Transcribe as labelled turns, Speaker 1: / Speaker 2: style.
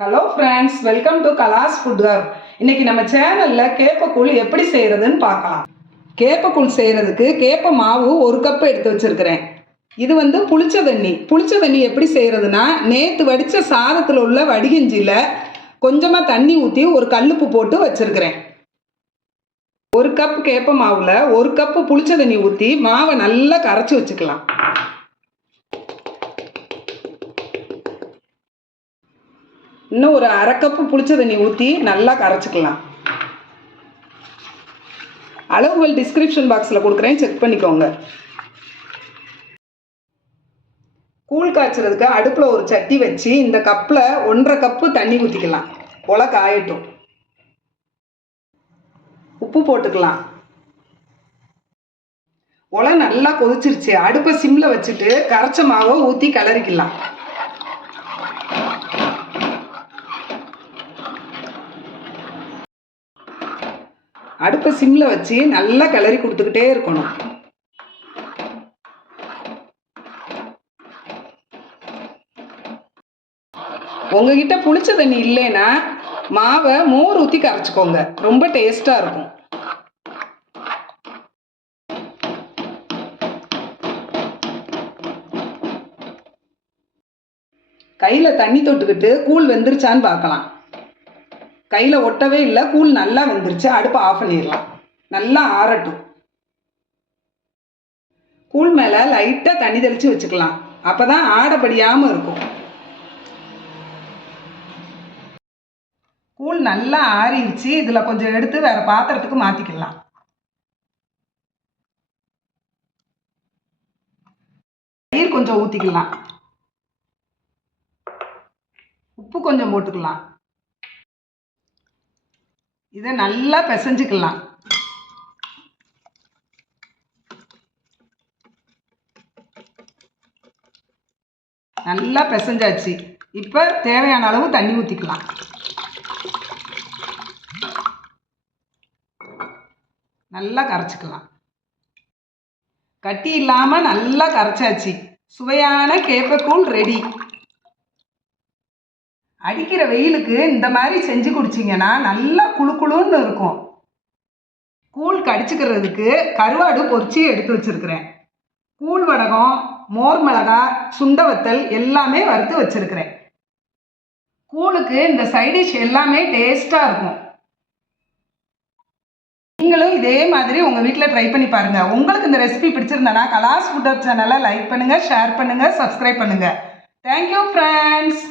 Speaker 1: Hello friends welcome to Kalas food hub இன்னைக்கு நம்ம சேனலில் கேப்பக்கூழ் எப்படி செய்கிறதுன்னு பார்க்கலாம். கேப்பக்கூழ் செய்கிறதுக்கு கேப்ப மாவு ஒரு கப் எடுத்து வச்சுருக்கிறேன். இது வந்து புளிச்ச தண்ணி. புளிச்ச தண்ணி எப்படி செய்கிறதுனா நேற்று வடித்த சாதத்தில் உள்ள வடிகஞ்சியில் கொஞ்சமாக தண்ணி ஊற்றி ஒரு கல்லுப்பு போட்டு வச்சுருக்கிறேன். ஒரு கப் கேப்ப மாவில் ஒரு கப்பு புளிச்ச தண்ணி ஊற்றி மாவை நல்லா கரைச்சி வச்சுக்கலாம். இன்னும் ஒரு அரை கப்பு புளிச்ச தண்ணி ஊற்றி நல்லா கரைச்சிக்கலாம். அளவுகள் டிஸ்கிரிப்ஷன் பாக்ஸில் கொடுக்குறேன். செக் பண்ணிக்கோங்க. கூழ் காய்ச்சறதுக்கு அடுப்பில் ஒரு சட்டி வச்சு இந்த கப்பில் ஒன்றரை கப்பு தண்ணி ஊற்றிக்கலாம் உலை காயட்டும். உப்பு போட்டுக்கலாம். உலை நல்லா கொதிச்சிருச்சு. அடுப்பை சிம்மில் வச்சுட்டு கரைச்ச மாவை ஊற்றி கிளறிக்கலாம். அடுப்பை சிம்மில் வச்சு நல்லா கிளறி கொடுத்துக்கிட்டே இருக்கணும். உங்ககிட்ட புளிச்ச தண்ணி இல்லைன்னா மாவை மோர் ஊற்றி கரைச்சிக்கோங்க. ரொம்ப டேஸ்ட்டாக இருக்கும். கையில் தண்ணி தொட்டுக்கிட்டு கூழ் வெந்துருச்சான்னு பார்க்கலாம். கையில் ஒட்டவே இல்லை கூழ் நல்லா வெந்துருச்சு. அடுப்பை ஆஃப் பண்ணிடலாம். நல்லா ஆறட்டும். கூழ் மேலே லைட்டாக தண்ணி தெளித்து வச்சுக்கலாம். அப்போ தான் ஆடப்படியாமல் இருக்கும். கூழ் நல்லா ஆறிடுச்சு. இதில் கொஞ்சம் எடுத்து வேறு பாத்திரத்துக்கு மாற்றிக்கலாம் தயிர் கொஞ்சம் ஊற்றிக்கலாம் உப்பு கொஞ்சம் போட்டுக்கலாம். இதை நல்லா பிசைஞ்சுக்கலாம். நல்லா பிசைஞ்சாச்சு. இப்போ தேவையான அளவு தண்ணி ஊற்றிக்கலாம் நல்லா கரைச்சிக்கலாம். கட்டி இல்லாமல் நல்லா கரைச்சாச்சு. சுவையான கேப்பக்கூழ் ரெடி அடிக்கிற வெயிலுக்கு இந்த மாதிரி செஞ்சு குடிச்சிங்கன்னா நல்லா குளு குளுன்னு இருக்கும். கூழ் கடிச்சுக்கிறதுக்கு கருவாடு பொரிச்சு எடுத்து வச்சிருக்கிறேன். கூழ் வடகம் மோர் மிளகா சுண்டவத்தல் எல்லாமே வறுத்து வச்சுருக்கிறேன். கூழுக்கு இந்த சைடிஷ் எல்லாமே டேஸ்ட்டாக இருக்கும். நீங்களும் இதே மாதிரி உங்கள் வீட்டில் ட்ரை பண்ணி பாருங்கள் உங்களுக்கு இந்த ரெசிபி பிடிச்சிருந்தனா கலாஸ் ஃபுட் சேனலை லைக் பண்ணுங்கள் ஷேர் பண்ணுங்கள் சப்ஸ்கிரைப் பண்ணுங்கள் தேங்க்யூ ஃப்ரெண்ட்ஸ்